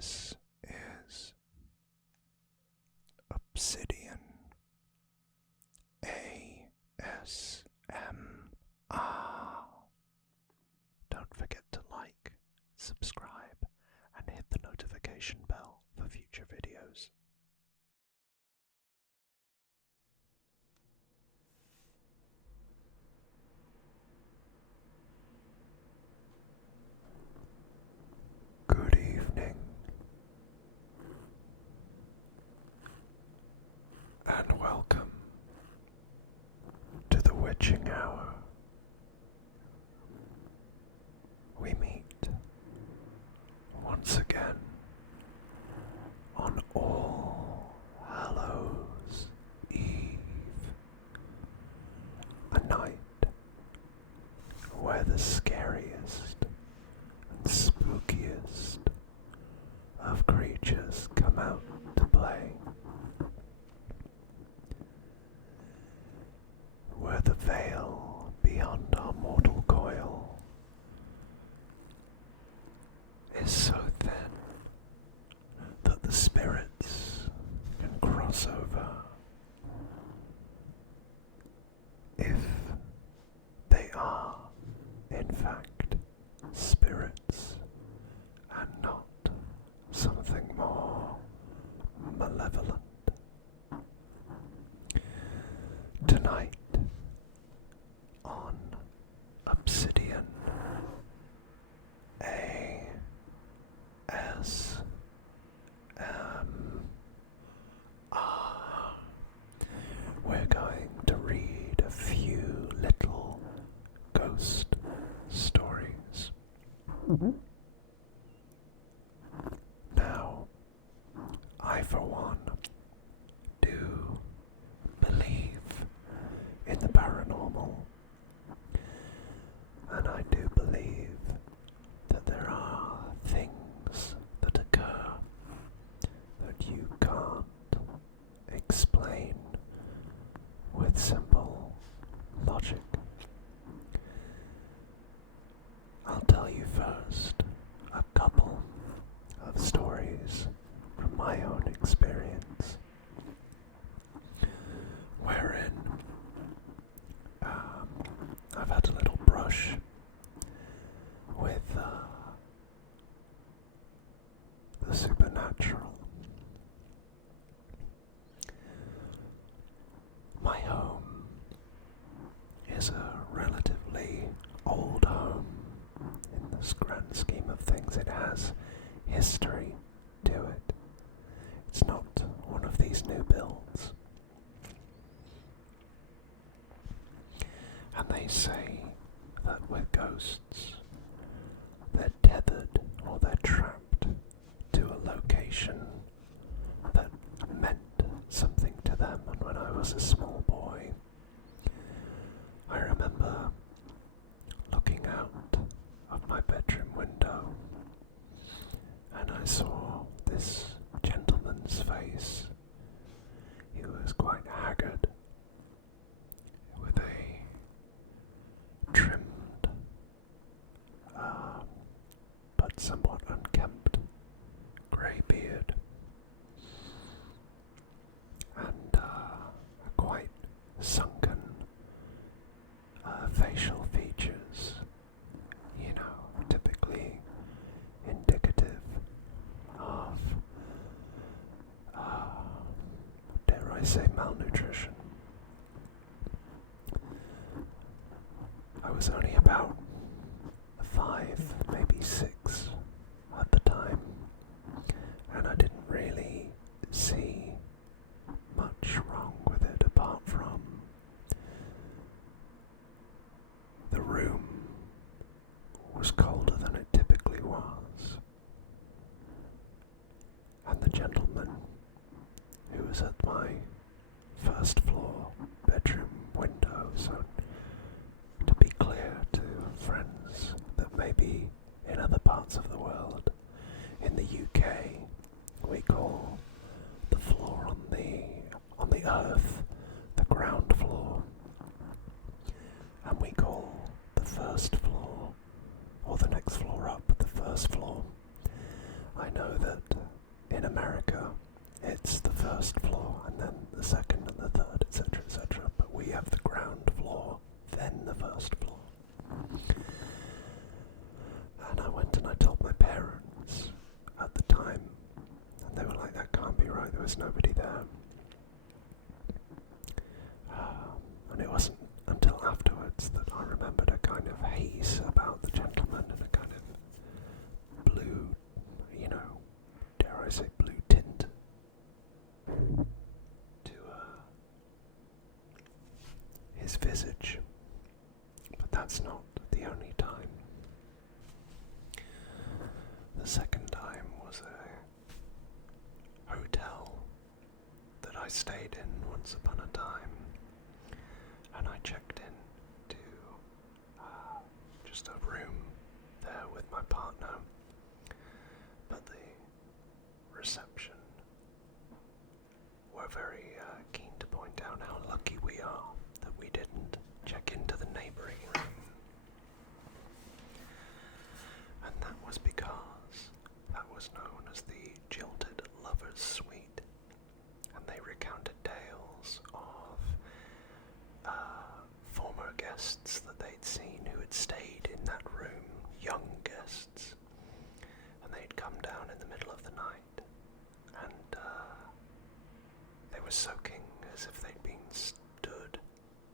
This is Obsidian ASMR. Don't forget to like, subscribe, and hit the notification bell for future videos. Good evening, and welcome to the witching hour. We meet once again on All Hallows Eve, a night where the scariest and spookiest of creatures come out to play, where the veil beyond our mortal coil is so thin that the spirits can cross over, if they are in fact spirits and not something more malevolent. Tonight on Obsidian ASMR, we're going to read a few little ghost stories. Now, I for one do believe in the paranormal, and I do believe that there are things that occur that you can't explain with simple logic. I'll tell you first a couple of stories from my own experience, wherein I've had a little brush with the supernatural. My home is a relatively old home. In this grand scheme of things, it has history to it. It's not one of these new builds. And they say that with ghosts, they're tethered or they're trapped to a location that meant something to them. And when I was a small boy, I remember looking out of my bedroom window, and I saw this gentleman's face. He was quite haggard, with a trimmed but somewhat unkempt grey beard, and quite sunken facial features, typically indicative of, dare I say, malnutrition. I was only about 5, maybe 6 at the time, and I didn't really see much wrong with it apart from the room was colder than it typically was, and the gentleman who was at my first floor bedroom window, so to be clear to friends that may be in other parts of the world, in the UK we call the floor on the earth the ground floor, and we call the first floor, or the next floor up, the first floor. I know that in America, it's the first floor, and then the second and the third, etc., etc. But we have the ground floor, then the first floor. And I went and I told my parents at the time, and they were like, that can't be right, there was nobody there. And it wasn't until afterwards that I remembered a kind of haze about the gentleman and a kind of blue, dare I say blue tint to his visage. But that's not the only time. The second time was a hotel that I stayed in once upon a time, and I checked in to just a room there with my partner, but the reception were very keen to point out how lucky we are that we didn't check into the neighbouring room. And that was because that was known as the Jilted Lover's Suite, and they recounted tales of former guests that they'd seen who had stayed in that room, young guests, and they'd come down in the middle of the night, and they were soaking as if they'd been stood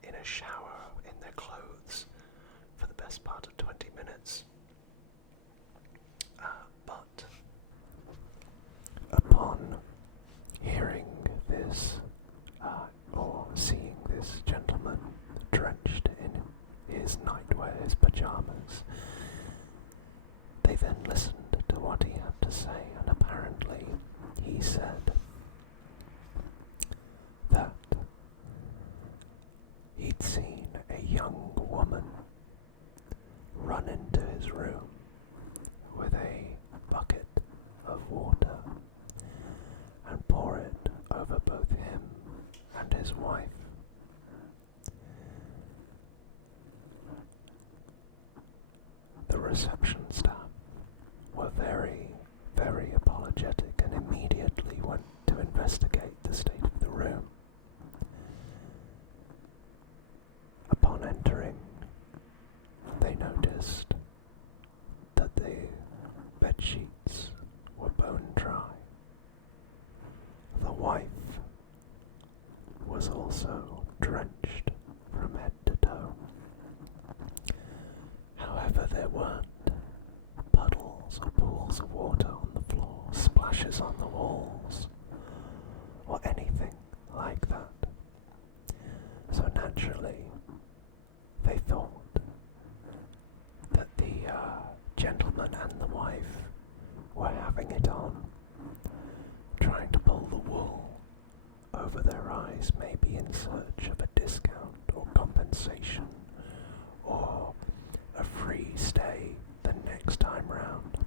in a shower in their clothes for the best part of 20 minutes. But upon hearing this, or seeing this gentleman drenched in his nightwear, his pyjamas, they then listened to what he had to say, and apparently he said that he'd seen a young woman run into his room with a bucket of water and pour it over both him and his wife. The reception staff were very, very apologetic and immediately went to investigate the state of the room. Upon entering, they noticed that the bed sheets were bone dry. The wife was also drenched from head to toe. However, there weren't puddles or pools of water on the floor, splashes on the walls, or anything like that. So naturally, they thought that the gentleman and the wife were having it on, trying to pull the wool over their eyes, maybe in search of a discount or compensation or a free stay the next time round.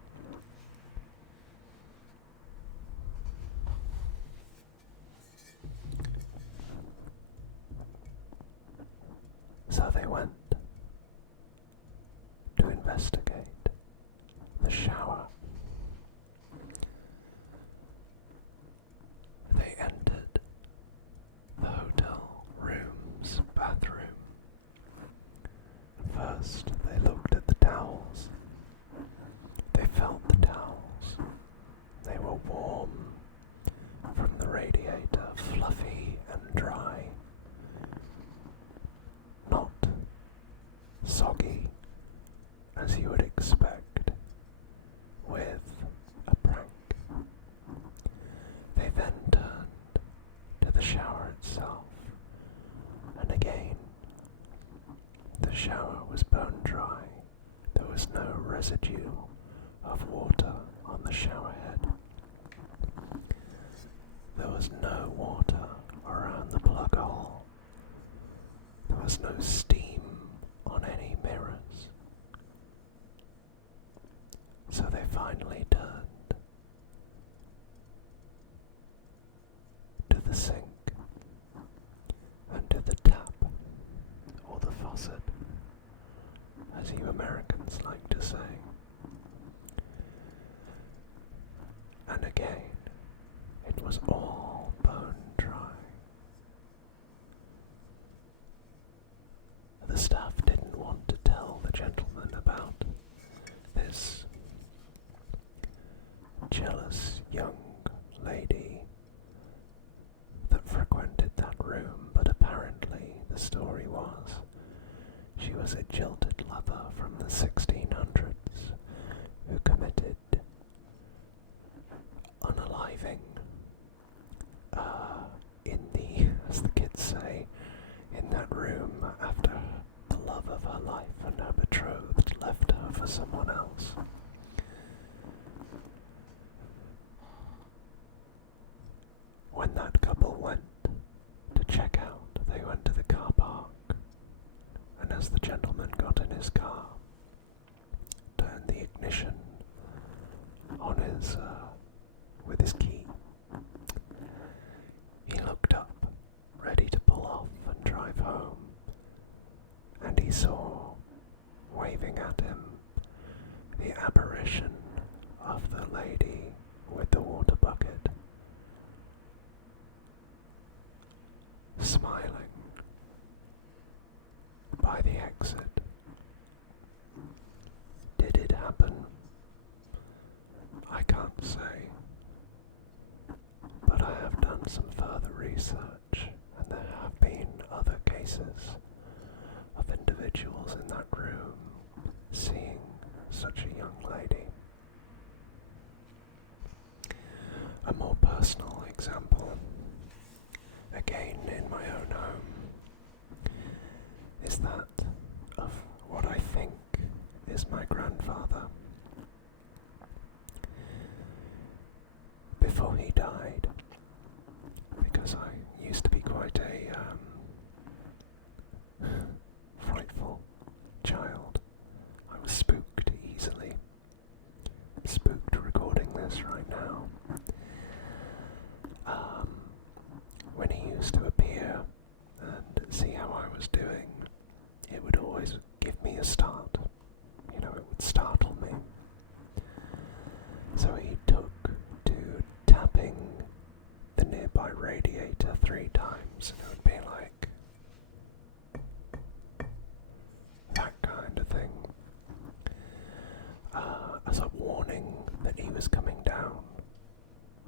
So they went to investigate the shower. They entered the hotel room's bathroom. First, they looked at the towels. They felt the towels. They were warm from the radiator, fluffy and dry. Not soggy, as you would expect with a prank. They then turned to the shower itself, and again, the shower was bone dry. There was no residue of water on the shower head. There was no water around the plug hole. There was no steam on any mirrors. So they finally turned to the sink and to the tap, or the faucet, as you Americans like to say. And again, ignition on his, with his key. He looked up, ready to pull off and drive home, and he saw, waving at him, the apparition of the lady with the water bucket, smiling by the exit. Did it happen? I can't say, but I have done some further research, and there have been other cases of individuals in that room seeing such a young lady. A more personal example, again in my own home, is that of what I think is my grandfather. Before he died, because I used to be quite a frightful child, I was spooked easily. I'm spooked recording this right now. When he used to appear and see how I was doing, it would always give me a start. You know, it would startle me. So he took to tapping the nearby radiator 3 times, and it would be like that kind of thing, as a warning that he was coming down,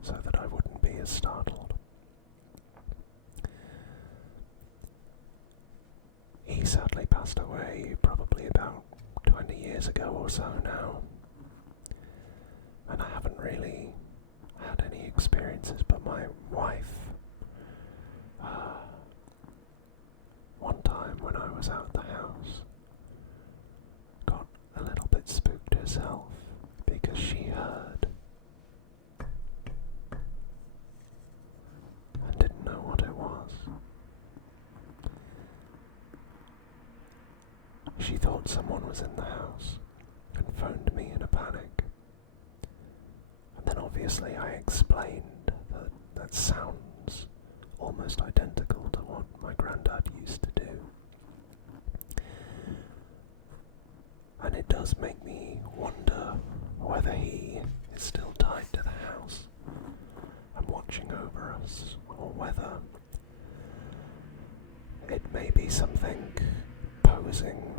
so that I wouldn't be as startled. He sadly passed away probably about 20 years ago or so now, and I haven't really had any experiences, but my wife, one time when I was out the house, got a little bit spooked herself because she heard and didn't know what it was. She thought someone was in the house and phoned me in a panic. And then obviously I explained that that sounds almost identical to what my granddad used to do. And it does make me wonder whether he is still tied to the house and watching over us, or whether it may be something posing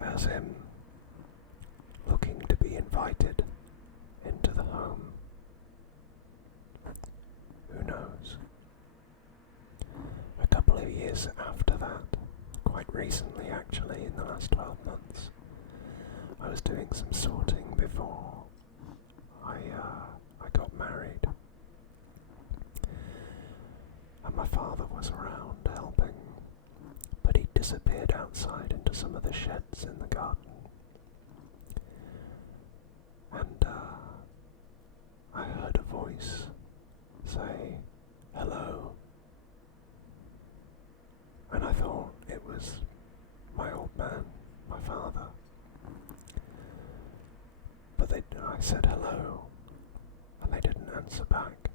as him, looking to be invited into the home. Who knows? A couple of years after that, quite recently actually, in the last 12 months, I was doing some sorting before I got married, and my father was around helping, but he disappeared outside into some of the sheds in the garden. And I heard a voice say, "Hello." And I thought it was my old man, my father. But I said hello, and they didn't answer back.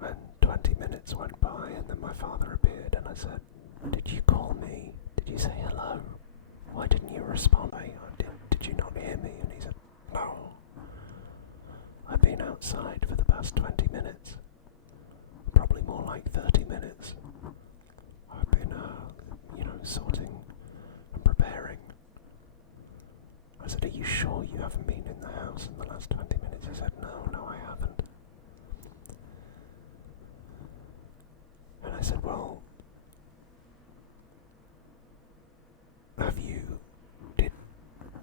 And 20 minutes went by, and then my father appeared, and I said, "Did you call me? Did you say hello? Why didn't you respond? Did you not hear me?" And he said, "No. I've been outside for the past 20 minutes. Probably more like 30 minutes. I've been, sorting and preparing." I said, "Are you sure you haven't been in the house in the last 20 minutes? He said, No, I haven't." And I said, "Well,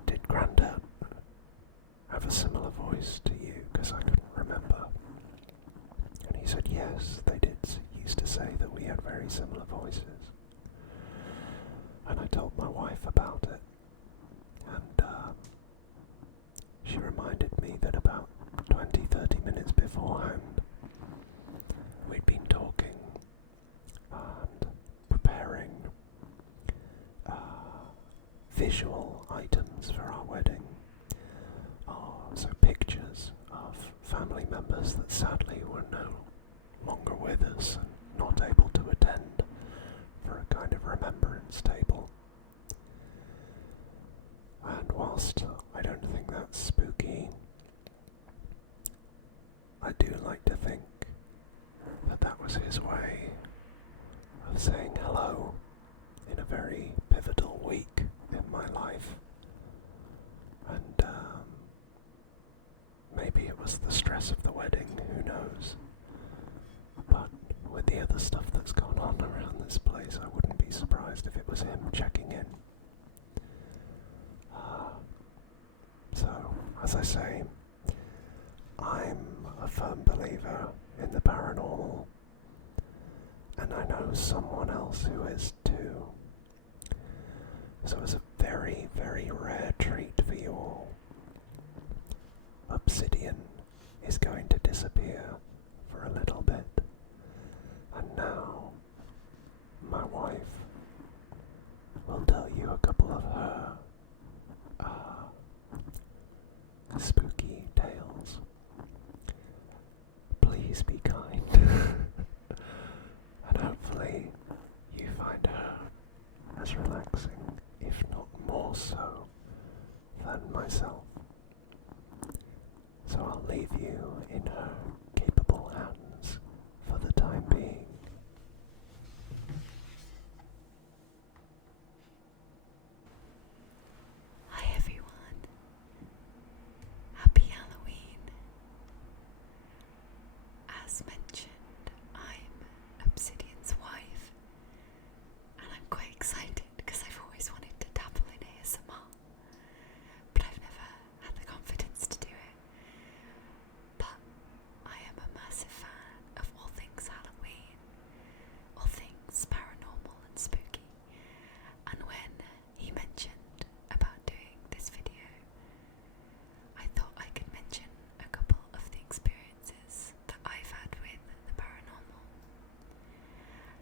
did Grandad have a similar voice to you? Because I couldn't remember." And he said, "Yes, they used to say that we had very similar voices." And I told my wife about it, and she reminded me that about 20-30 minutes beforehand, we'd been talking and preparing visual items for our wedding are so pictures of family members that sadly were no longer with us and not able to attend for a kind of remembrance table. And whilst I don't think that's spooky, I do like to think that that was his way of saying hello in a very pivotal week in my life. And maybe it was the stress of the wedding, who knows. But with the other stuff that's gone on around this place, I wouldn't be surprised if it was him checking in. So, as I say, I'm a firm believer in the paranormal, and I know someone else who is too. So as a very, very rare treat for you all, Obsidian is going to disappear for a little bit, and now my wife will tell you a couple of her spooky tales. Please be kind, and hopefully you find her as relaxing, if not more so, than myself. So I'll leave you in her capable hands for the time being. Hi everyone. Happy Halloween. As mentioned, I'm Obsidian's wife, and I'm quite excited because I've always wanted to dabble in ASMR, but I've never had the confidence to do it. But I am a massive fan of all things Halloween, all things paranormal and spooky, and when he mentioned about doing this video, I thought I could mention a couple of the experiences that I've had with the paranormal.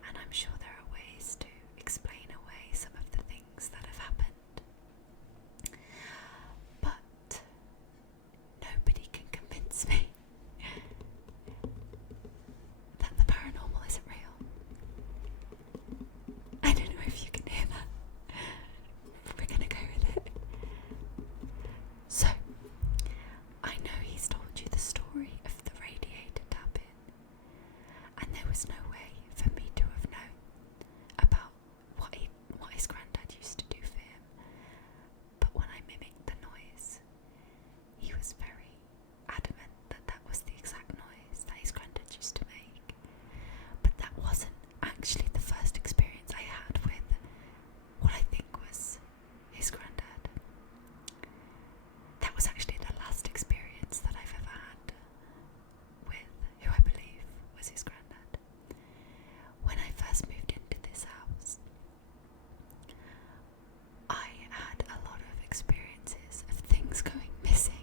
And I'm sure there are ways to explain away some of the things that have happened. But nobody can convince me that the paranormal isn't real. I don't know if you can hear that. We're gonna go with it. So, I know he's told you the story of the radiator tapping, and there was no way for me to have known about what his granddad used to do for him. But when I mimicked the noise, he was very adamant that that was the exact noise that his granddad used to make. But that wasn't actually the first experience I had with what I think was his granddad. That was actually the last experience that I've ever had with who I believe was his granddad. When I first moved into this house, I had a lot of experiences of things going missing.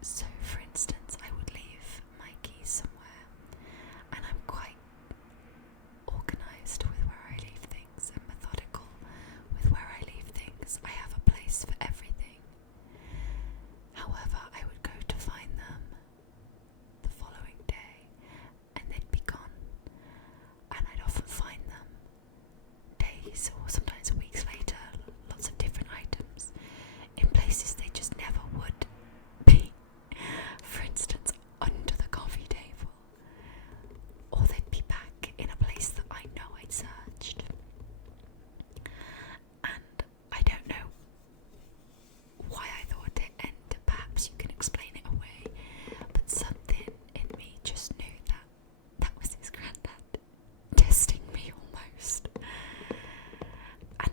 So, for instance, I would leave my keys somewhere, and I'm quite organised with where I leave things and methodical with where I leave things. I have a place for everything. However, I would go to find them the following day and they'd be gone, and I'd often find them days or sometimes weeks later, lots of different items in places they just never would be. For instance, under the coffee table, or they'd be back in a place that I know I'd searched. And I don't know why I thought it, and perhaps you can explain it away, but something in me just knew that that was his granddad testing me almost. And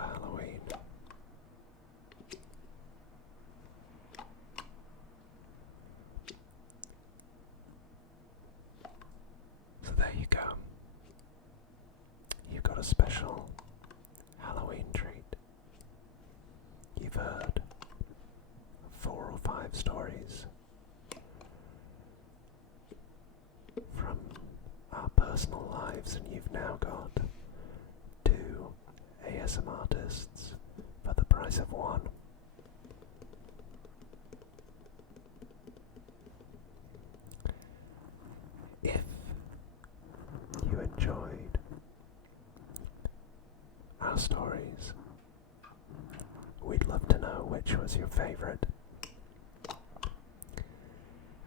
for Halloween. So there you go. You've got a special Halloween treat. You've heard 4 or 5 stories from our personal lives, and you've now got 2 ASM artists for the price of 1. If you enjoyed our stories, we'd love to know which was your favourite.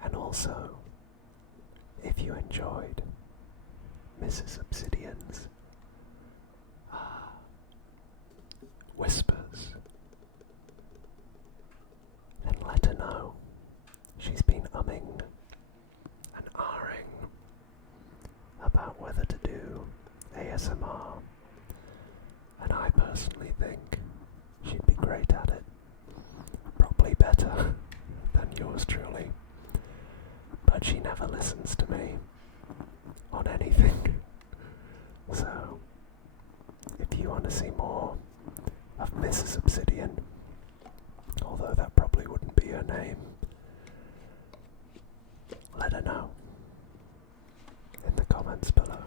And also, if you enjoyed Mrs. Obsidian's whispers, then let her know. She's been umming and ahhing about whether to do ASMR, and I personally think she'd be great at it. Probably better than yours truly. But she never listens to me on anything. So, if you want to see more of Mrs. Obsidian, although that probably wouldn't be her name, let her know in the comments below.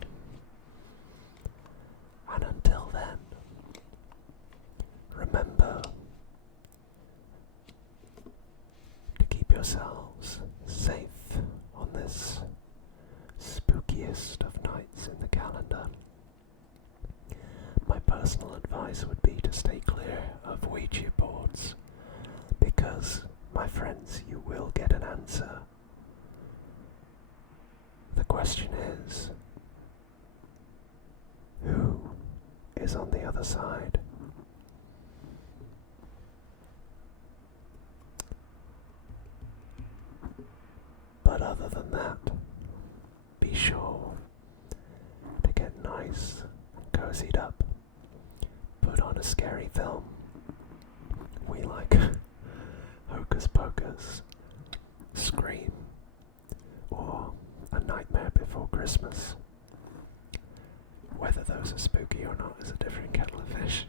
And until then, remember to keep yourselves safe on this spookiest of nights in the calendar. My personal advice would be to stay clear of Ouija boards, because, my friends, you will get an answer. The question is, who is on the other side? But other than that, be sure to get nice and cozied up. Put on a scary film. We like Hocus Pocus, Scream, or A Nightmare Before Christmas. Whether those are spooky or not is a different kettle of fish.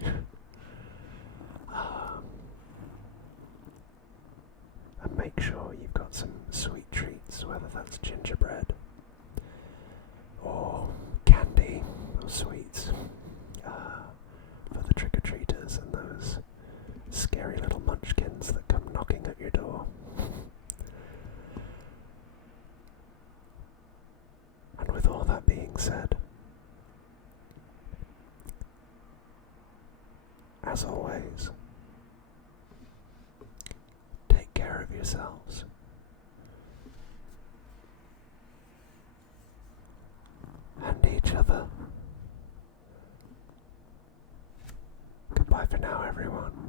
And make sure you've got some sweet treats, whether that's gingerbread or candy or sweets, for the trick-or-treaters and those scary little munchkins that come knocking at your door. And with all that being said, as always, take care of yourselves. And each other. Goodbye for now, everyone.